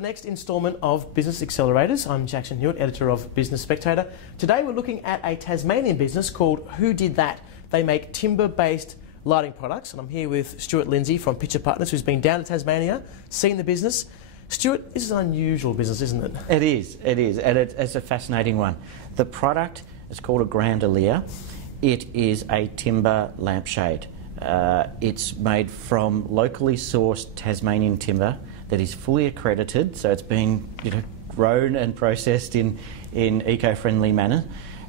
next instalment of Business Accelerators. I'm Jackson Hewitt, editor of Business Spectator. Today we're looking at a Tasmanian business called Who Did That? They make timber-based lighting products, and I'm here with Stuart Lindsay from Pitcher Partners, who's been down to Tasmania, seen the business. Stuart, this is an unusual business, isn't it? It is, and it's a fascinating one. The product is called a grandelier. It is a timber lampshade. It's made from locally sourced Tasmanian timber that is fully accredited, so it's been grown and processed in eco-friendly manner,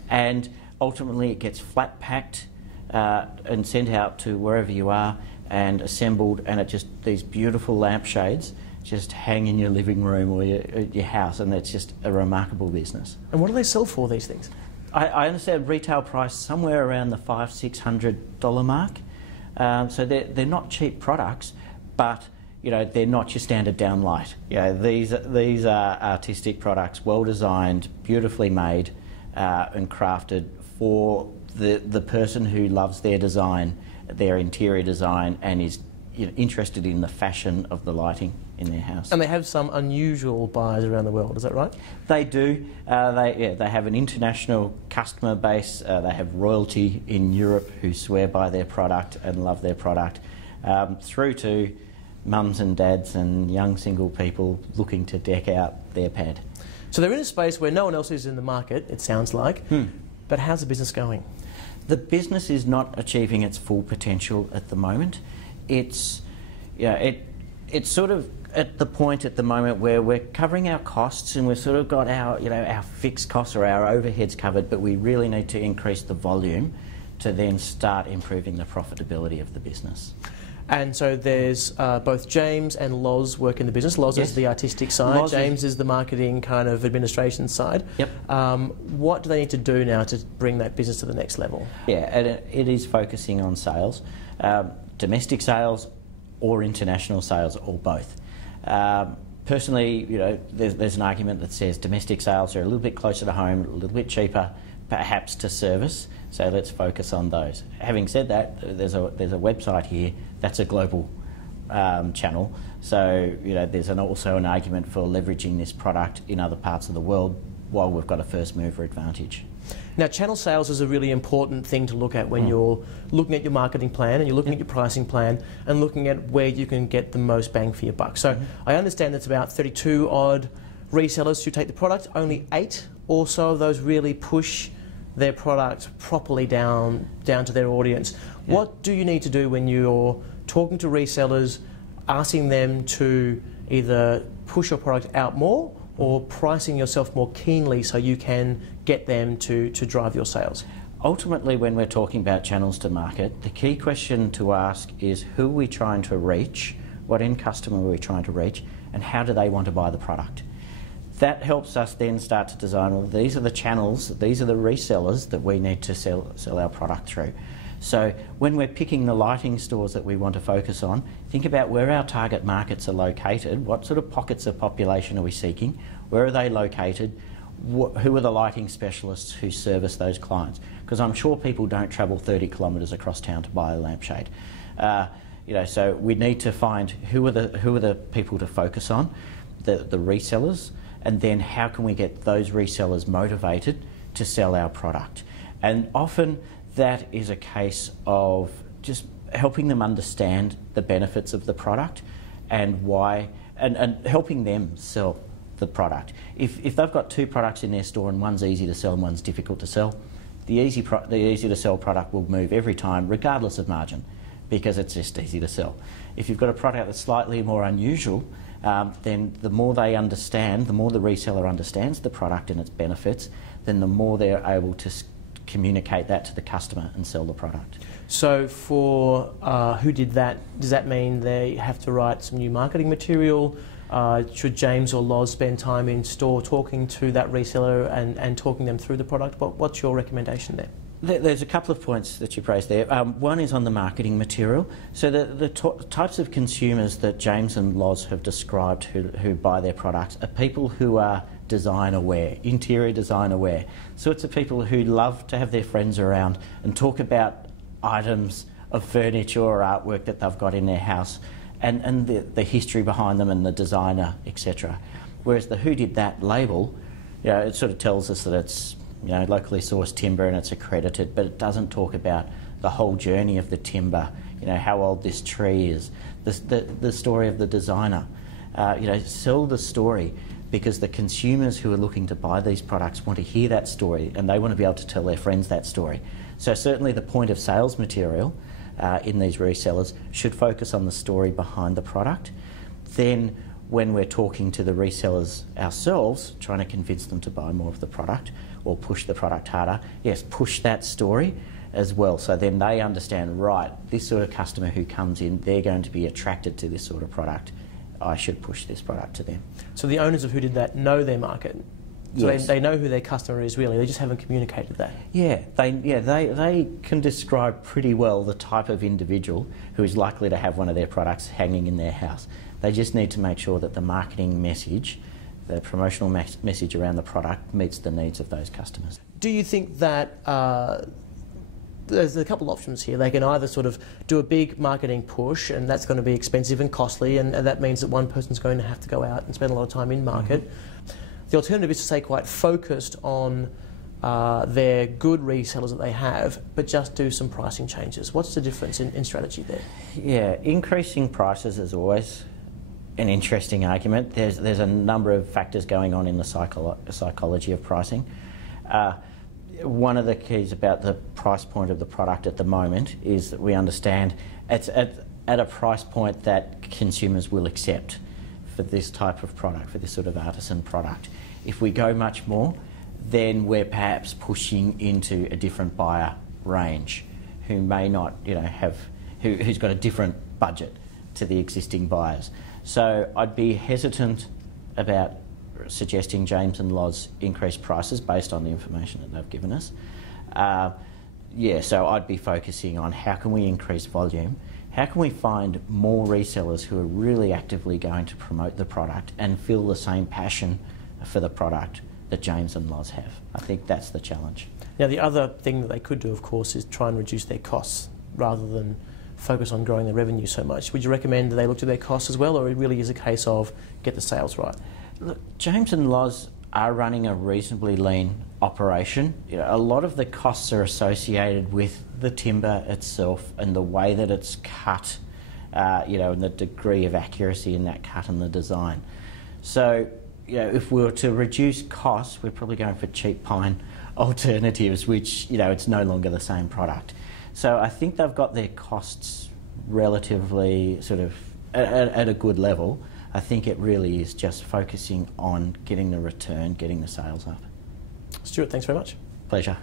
and ultimately it gets flat packed and sent out to wherever you are and assembled, and these beautiful lampshades just hang in your living room or your house, and it's just a remarkable business. And what do they sell for, these things? I understand retail price somewhere around the $500–600 mark. So they're not cheap products, but they're not your standard down light. These are artistic products, well designed, beautifully made, and crafted for the person who loves their design, their interior design, and is interested in the fashion of the lighting in their house. And they have some unusual buyers around the world, is that right? They do. They have an international customer base. They have royalty in Europe who swear by their product and love their product, through to mums and dads and young single people looking to deck out their pad. So they're in a space where no one else is in the market, it sounds like. But how's the business going? The business is not achieving its full potential at the moment. It's sort of at the point at the moment where we're covering our costs and we've sort of got our fixed costs or our overheads covered, but we really need to increase the volume to then start improving the profitability of the business. And so there's both James and Loz work in the business. Loz is the artistic side, James is the marketing kind of administration side. Yep. What do they need to do now to bring that business to the next level? Yeah, and it is focusing on sales, domestic sales or international sales, or both. Personally, there's an argument that says domestic sales are a little bit closer to home, a little bit cheaper, perhaps to service. So let's focus on those. Having said that, there's a website here that's a global channel. So there's also an argument for leveraging this product in other parts of the world while we've got a first mover advantage. Now, channel sales is a really important thing to look at when you're looking at your marketing plan and you're looking at your pricing plan and looking at where you can get the most bang for your buck. So I understand it's about 32 odd resellers who take the product. Only 8 or so of those really push their product properly down to their audience. Yeah. What do you need to do when you're talking to resellers, asking them to either push your product out more or pricing yourself more keenly so you can get them to drive your sales? Ultimately, when we're talking about channels to market, the key question to ask is who are we trying to reach, what end customer are we trying to reach, and how do they want to buy the product? That helps us then start to design, well, these are the channels, these are the resellers that we need to sell our product through. So when we're picking the lighting stores that we want to focus on, think about where our target markets are located, what sort of pockets of population are we seeking, where are they located, who are the lighting specialists who service those clients? Because I'm sure people don't travel 30 kilometres across town to buy a lampshade. So we need to find who are the people to focus on, the resellers, and then how can we get those resellers motivated to sell our product? And often that is a case of just helping them understand the benefits of the product and why, and helping them sell the product. If they've got 2 products in their store and one's easy to sell and one's difficult to sell, the easy to sell product will move every time regardless of margin, because it's just easy to sell. If you've got a product that's slightly more unusual, then the more they understand, the more the reseller understands the product and its benefits, then the more they're able to communicate that to the customer and sell the product. So for Who Did That, does that mean they have to write some new marketing material? Should James or Loz spend time in store talking to that reseller and talking them through the product? What's your recommendation there? There's a couple of points that you raised there. One is on the marketing material. So the types of consumers that James and Loz have described who buy their products are people who are design aware, interior design aware. So it's the people who love to have their friends around and talk about items of furniture or artwork that they've got in their house and the history behind them and the designer, etc. Whereas the Who Did That label, it sort of tells us that it's locally sourced timber and it's accredited, but it doesn't talk about the whole journey of the timber, how old this tree is, the story of the designer. Sell the story, because the consumers who are looking to buy these products want to hear that story and they want to be able to tell their friends that story. So certainly the point of sales material in these resellers should focus on the story behind the product. Then when we're talking to the resellers ourselves, trying to convince them to buy more of the product or push the product harder, yes, push that story as well. So then they understand, right, this sort of customer who comes in, they're going to be attracted to this sort of product. I should push this product to them. So the owners of Who Did That know their market. So yes. they know who their customer is really. They just haven't communicated that. Yeah, they can describe pretty well the type of individual who is likely to have one of their products hanging in their house. They just need to make sure that the marketing message, the promotional message around the product meets the needs of those customers. Do you think that there's a couple of options here? They can either sort of do a big marketing push, and that's going to be expensive and costly, and that means that one person's going to have to go out and spend a lot of time in market. Mm-hmm. The alternative is to stay quite focused on their good resellers that they have, but just do some pricing changes. What's the difference in strategy there? Yeah, increasing prices is always an interesting argument. There's a number of factors going on in the psychology of pricing. One of the keys about the price point of the product at the moment is that we understand it's at a price point that consumers will accept for this type of product, for this sort of artisan product. If we go much more, then we're perhaps pushing into a different buyer range who may not, who's got a different budget to the existing buyers. So I'd be hesitant about suggesting James and Loz increase prices based on the information that they've given us. So I'd be focusing on how can we increase volume, how can we find more resellers who are really actively going to promote the product and feel the same passion for the product that James and Loz have. I think that's the challenge. Now the other thing that they could do, of course, is try and reduce their costs rather than focus on growing their revenue so much. Would you recommend that they look to their costs as well, or it really is a case of get the sales right? Look, James and Loz are running a reasonably lean operation. A lot of the costs are associated with the timber itself and the way that it's cut, and the degree of accuracy in that cut and the design. So, if we were to reduce costs, we're probably going for cheap pine alternatives, which, it's no longer the same product. So I think they've got their costs relatively sort of at a good level. I think it really is just focusing on getting the return, getting the sales up. Stuart, thanks very much. Pleasure.